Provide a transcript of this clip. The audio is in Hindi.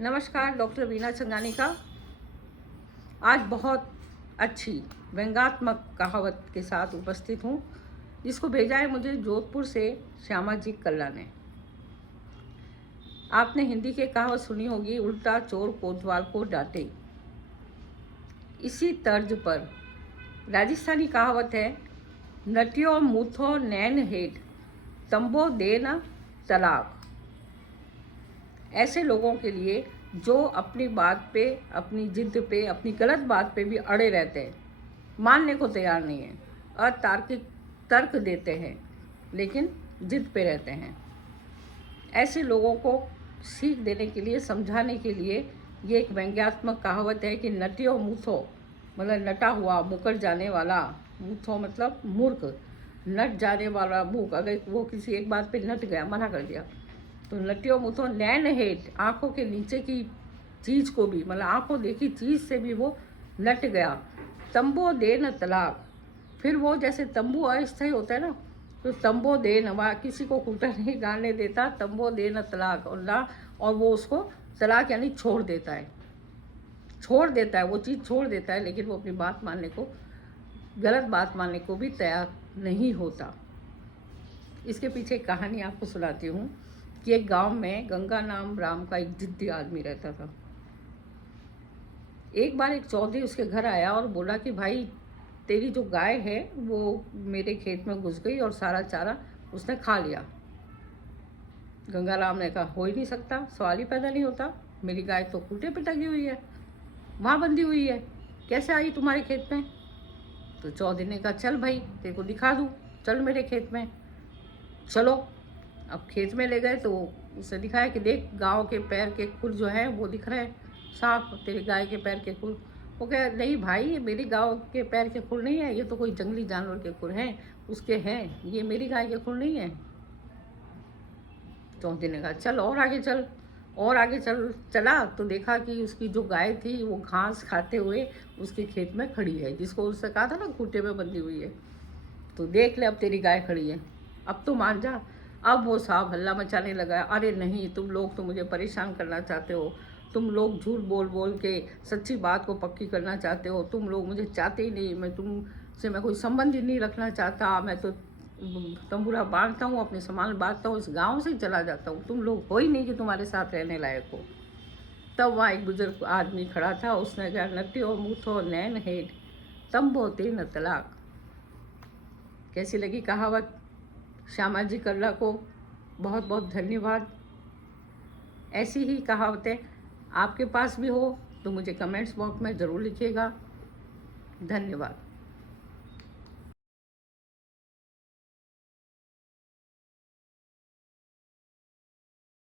नमस्कार, डॉक्टर वीना चंदानी का आज बहुत अच्छी व्यंग्यात्मक कहावत के साथ उपस्थित हूँ, जिसको भेजा है मुझे जोधपुर से श्यामाजी कल्ला ने। आपने हिंदी की कहावत सुनी होगी, उल्टा चोर कोतवाल को डांटे। इसी तर्ज पर राजस्थानी कहावत है, नटियो मूथो नैन हेड तंबो दे न तलाक। ऐसे लोगों के लिए जो अपनी बात पे, अपनी जिद पे, अपनी गलत बात पे भी अड़े रहते हैं, मानने को तैयार नहीं है, अतार्किक तर्क देते हैं लेकिन जिद पे रहते हैं, ऐसे लोगों को सीख देने के लिए, समझाने के लिए ये एक व्यंग्यात्मक कहावत है कि नटियो मूथो मतलब नटा हुआ, मुकर जाने वाला, मूथो मतलब मूर्ख, नट जाने वाला मूर्ख। अगर वो किसी एक बात पे नट गया, मना कर दिया, तो नटियो मुथो नैन हेट, आंखों के नीचे की चीज़ को भी, मतलब आंखों देखी चीज़ से भी वो नट गया। तंबो दे न तलाक, फिर वो जैसे तंबू अस्थायी होता है ना, तो तंबो दे न, वह किसी को कुटा नहीं गाने देता, तंबो दे न तलाक, और वो उसको तलाक यानी छोड़ देता है, वो चीज़ छोड़ देता है, लेकिन वो अपनी बात मानने को, गलत बात मानने को भी तैयार नहीं होता। इसके पीछे एक कहानी आपको सुनाती हूँ कि एक गांव में गंगा नाम राम का एक जिद्दी आदमी रहता था। एक बार एक चौधरी उसके घर आया और बोला कि भाई, तेरी जो गाय है वो मेरे खेत में घुस गई और सारा चारा उसने खा लिया। गंगा राम ने कहा, हो ही नहीं सकता, सवाल ही पैदा नहीं होता, मेरी गाय तो खूंटे पे टंगी हुई है, वहाँ बंधी हुई है, कैसे आई तुम्हारे खेत में? तो चौधरी ने कहा, चल भाई, तेरे को दिखा दूँ, चल मेरे खेत में। चलो, अब खेत में ले गए तो उसे दिखाया कि देख, गांव के पैर के खुर जो है वो दिख रहे हैं साफ, तेरी गाय के पैर के खुर। वो कह, नहीं भाई, ये मेरी गांव के पैर के खुर नहीं है, ये तो कोई जंगली जानवर के खुर हैं, उसके हैं, ये मेरी गाय के खुर नहीं है। चौधरी ने कहा, चल और आगे चल, और आगे चला तो देखा कि उसकी जो गाय थी वो घास खाते हुए उसके खेत में खड़ी है, जिसको उससे कहा था ना खूंटे में बंधी हुई है। तो देख ले, अब तेरी गाय खड़ी है, अब तो मान जा। अब वो साहब हल्ला मचाने लगा, अरे नहीं, तुम लोग तो मुझे परेशान करना चाहते हो, तुम लोग झूठ बोल बोल के सच्ची बात को पक्की करना चाहते हो, तुम लोग मुझे चाहते ही नहीं, मैं कोई संबंध ही नहीं रखना चाहता, मैं तो तंबूरा बांधता हूँ, अपने सामान बांधता हूँ, इस गांव से चला जाता हूँ, तुम लोग हो ही नहीं कि तुम्हारे साथ रहने लायक हो। तब वहाँ एक बुजुर्ग आदमी खड़ा था, उसने कहा, नटियो मूथो नैन हेड तंबो दे न तलाक। कैसी लगी कहावत? श्यामाजी कल्ला को बहुत बहुत धन्यवाद। ऐसी ही कहावतें आपके पास भी हो तो मुझे कमेंट्स बॉक्स में ज़रूर लिखिएगा। धन्यवाद।